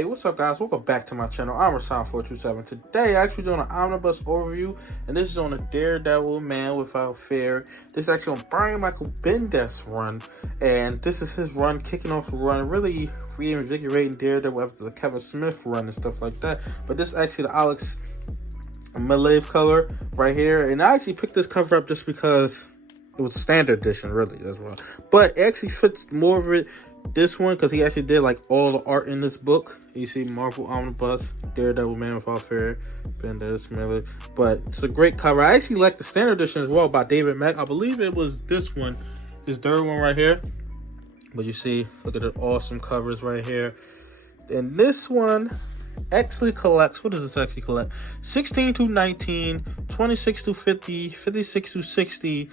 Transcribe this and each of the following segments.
Hey, what's up, guys? Welcome back to my channel. I'm Rasan427. Today, I'm actually doing an omnibus overview, and this is on a Daredevil Man Without Fear. This is actually on Brian Michael Bendis run, and this is his run, kicking off the run, really reinvigorating Daredevil after the Kevin Smith run and stuff like that. But this is actually the Bendis Maleev color right here, and I actually picked this cover up just because it was a standard edition, really, as well. But it actually fits more of it, this one, because he actually did like all the art in this book. You see Marvel Omnibus, Daredevil Man Without Fear, Bendis Maleev. But it's a great cover. I actually like the standard edition as well by David Mack. I believe it was this one, his third one right here. But you see, look at the awesome covers right here. And this one actually collects, what does this actually collect? 16 to 19, 26 to 50, 56 to 60,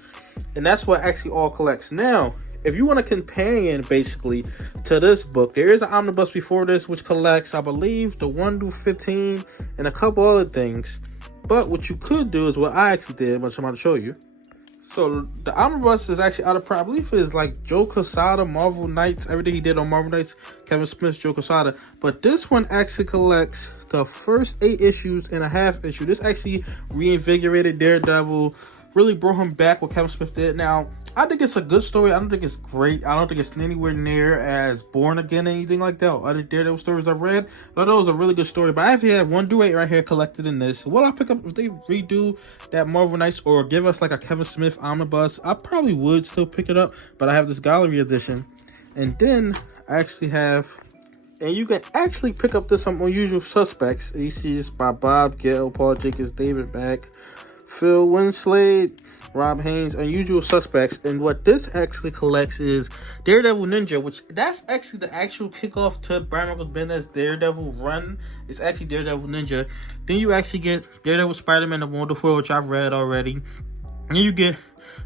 and that's what actually all collects. Now, if you want a companion basically to this book, there is an omnibus before this which collects, I believe, the 1 to 15 and a couple other things. But what you could do is what I actually did, which I'm about to show you. So the omnibus is actually out of print. I believe it's like Joe Quesada, Marvel Knights, everything he did on Marvel Knights, Kevin Smith, Joe Quesada. But this one actually collects the first 8 issues and a half issue. This actually reinvigorated Daredevil, really brought him back what Kevin Smith did. Now, I think it's a good story. I don't think it's great. I don't think it's anywhere near as Born Again, anything like that, or other Daredevil stories I've read. But it was a really good story. But I actually have 1 through 8 right here collected in this. Will I pick up if they redo that Marvel Knights or give us like a Kevin Smith omnibus? I probably would still pick it up, but I have this gallery edition. And then I actually have, and you can actually pick up this some Unusual Suspects. You see this by Bob Gale, Paul Jenkins, David Mack, Phil Winslade, Rob Haynes, Unusual Suspects. And what this actually collects is Daredevil Ninja, which that's actually the actual kickoff to Brian Michael Bendis' Daredevil run. It's actually Daredevil Ninja. Then you actually get Daredevil, Spider-Man, The Wonderful, which I've read already. And you get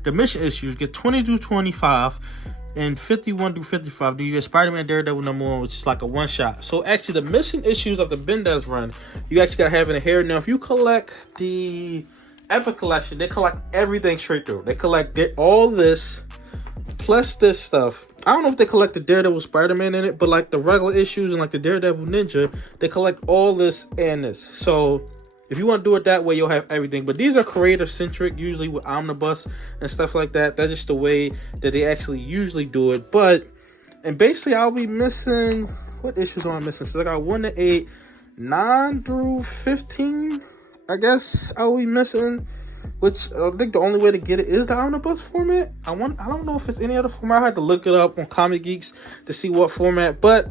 the mission issues, get 20 through 25 and 51 through 55. Then you get Spider-Man, Daredevil #1, which is like a one-shot. So actually the mission issues of the Bendis run, you actually gotta have in here. Now if you collect the Epic Collection, they collect everything straight through. They collect all this plus this stuff. I don't know if they collect the Daredevil, Spider-Man in it, but like the regular issues and like the Daredevil Ninja, they collect all this and this. So if you want to do it that way, you'll have everything. But these are creative centric, usually with omnibus and stuff like that. That's just the way that they actually usually do it. But, and basically I'll be missing, what issues am I missing? So I got 1 to 8, 9 through 15. I guess I'll be missing, which I think the only way to get it is the omnibus format. I don't know if it's any other format. I had to look it up on Comic Geeks to see what format, but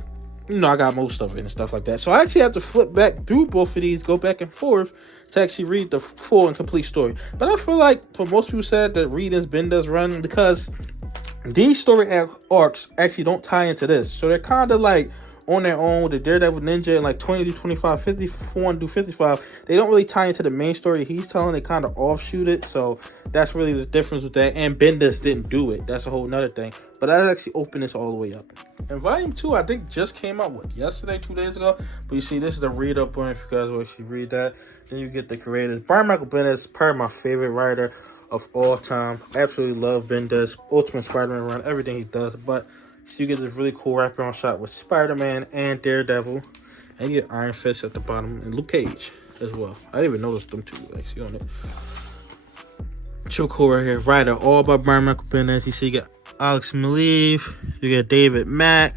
you know, I got most of it and stuff like that. So I actually have to flip back through both of these, go back and forth to actually read the full and complete story. But I feel like for most people said that reading's Bendis run, because these story arcs actually don't tie into this. So they're kind of like on their own with the Daredevil Ninja and like 20 to 25, 54 to 55. They don't really tie into the main story that he's telling. They kind of offshoot it. So that's really the difference with that. And Bendis didn't do it. That's a whole nother thing. But I actually opened this all the way up. And volume 2, I think, just came out, what, yesterday, 2 days ago? But you see, this is the read up on it if you guys will actually read that. Then you get the creators. Brian Michael Bendis, probably my favorite writer of all time. Absolutely love Bendis. Ultimate Spider-Man run, everything he does. But so you get this really cool wraparound shot with Spider-Man and Daredevil. And you get Iron Fist at the bottom and Luke Cage as well. I didn't even notice them two actually on it. So cool right here. Writer all by Brian Michael Bendis. You see you get Alex Maleev. You get David Mack.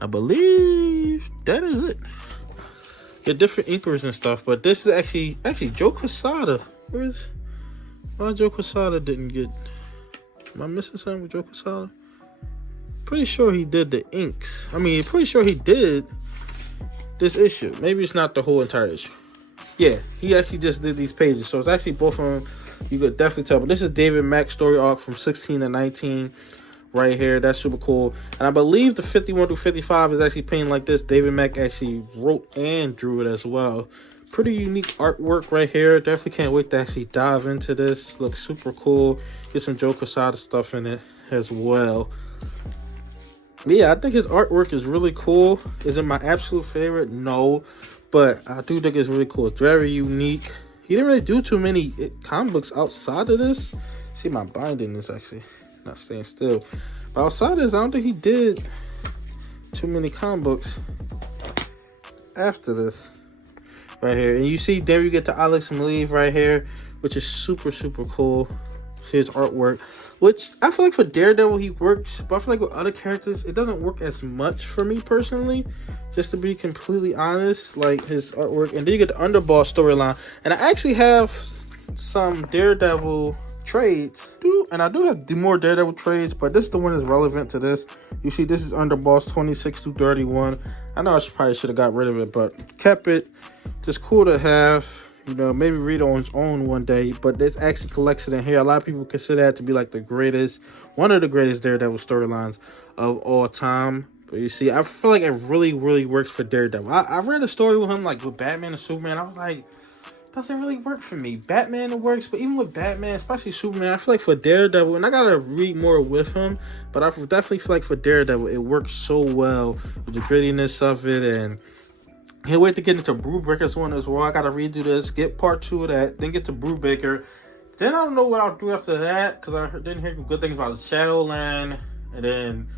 I believe that is it. You get different inkers and stuff. But this is actually Joe Quesada. Why Joe Quesada didn't get... Am I missing something with Joe Quesada? Pretty sure he did the inks. I mean, pretty sure he did this issue. Maybe it's not the whole entire issue. Yeah, he actually just did these pages. So it's actually both of them. You could definitely tell. But this is David Mack's story arc from 16 to 19 right here. That's super cool. And I believe the 51 to 55 is actually painted like this. David Mack actually wrote and drew it as well. Pretty unique artwork right here. Definitely can't wait to actually dive into this. Looks super cool. Get some Joe Quesada stuff in it as well. Yeah, I think his artwork is really cool. Is it my absolute favorite? No, but I do think it's really cool. It's very unique. He didn't really do too many comic books outside of this. See, my binding is actually not staying still. But outside of this, I don't think he did too many comic books. after this right here. And you see, then you get to Alex Maleev right here, which is super, super cool. See his artwork, which I feel like for Daredevil he works, but I feel like with other characters it doesn't work as much for me personally, just to be completely honest, like his artwork. And then you get the Underboss storyline, and I actually have some Daredevil trades, and I do have the more Daredevil trades, but this is the one that's relevant to this. You see, this is Underboss 26 through 31. I know I probably should have got rid of it, but kept it. Just cool to have. You know, maybe read on its own one day, but this actually collects it in here. A lot of people consider that to be like the greatest, one of the greatest Daredevil storylines of all time. But you see, I feel like it really, really works for Daredevil. I read a story with him, like with Batman and Superman. I was like, doesn't really work for me. Batman, it works, but even with Batman, especially Superman, I feel like for Daredevil, and I gotta read more with him, but I definitely feel like for Daredevil, it works so well with the grittiness of it. And can't wait to get into Brubaker's one as well. I gotta redo this, get part 2 of that, then get to Brubaker. Then I don't know what I'll do after that, because I didn't hear good things about Shadowland, and then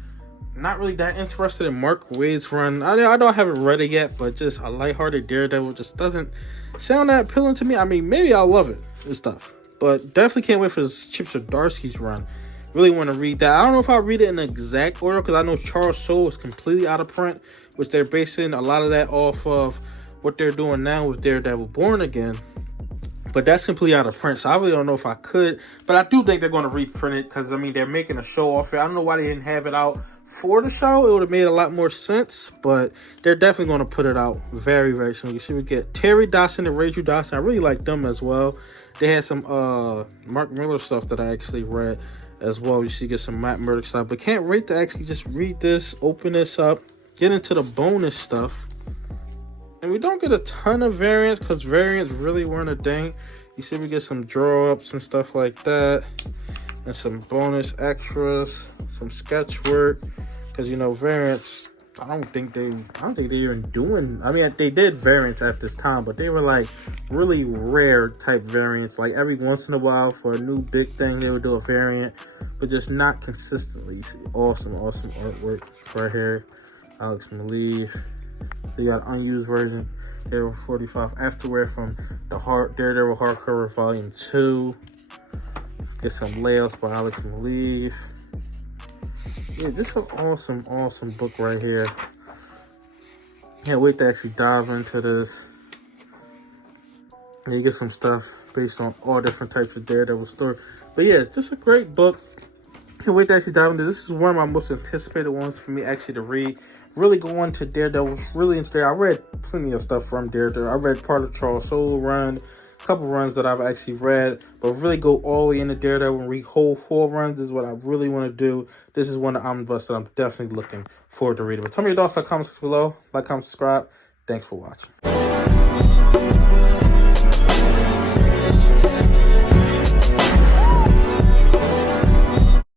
not really that interested in Mark Waid's run. I know I haven't read it yet, but just a lighthearted Daredevil just doesn't sound that appealing to me. I mean, maybe I'll love it and stuff, but definitely can't wait for Chip Zdarsky's run. Really want to read that. I don't know if I'll read it in the exact order, because I know Charles Soule is completely out of print, which they're basing a lot of that off of what they're doing now with Daredevil Born Again. But that's completely out of print, so I really don't know if I could. But I do think they're going to reprint it, because, I mean, they're making a show off it. I don't know why they didn't have it out for the show. It would have made a lot more sense, but they're definitely going to put it out very, very soon. You see, we get Terry Dawson and Rachel Dawson. I really like them as well. They had some Mark Miller stuff that I actually read as well. You see, get some Matt Murdock stuff, but can't wait to actually just read this, open this up, get into the bonus stuff. And we don't get a ton of variants, because variants really weren't a thing. You see, we get some draw ups and stuff like that, and some bonus extras, some sketch work, because, you know, variants, I don't think they even doing, I mean, they did variants at this time, but they were like really rare type variants. Like every once in a while for a new big thing, they would do a variant, but just not consistently. You see, awesome artwork right here. Alex Maleev. They got an unused version. Daredevil 45 afterwear from the Daredevil hardcover volume 2. Get some layouts by Alex Maleev. Yeah, this is an awesome book right here. Can't wait to actually dive into this. And you get some stuff based on all different types of Daredevil story. But yeah, just a great book. Can't wait to actually dive into this. This is one of my most anticipated ones for me actually to read. Really go into Daredevil, really into there. I read plenty of stuff from Daredevil. I read part of Charles Soule run, a couple runs that I've actually read, but really go all the way into Daredevil and read whole 4 runs is what I really want to do. This is one of the omnibus that I'm definitely looking forward to reading. But tell me your thoughts in the comments below. Like, comment, subscribe. Thanks for watching.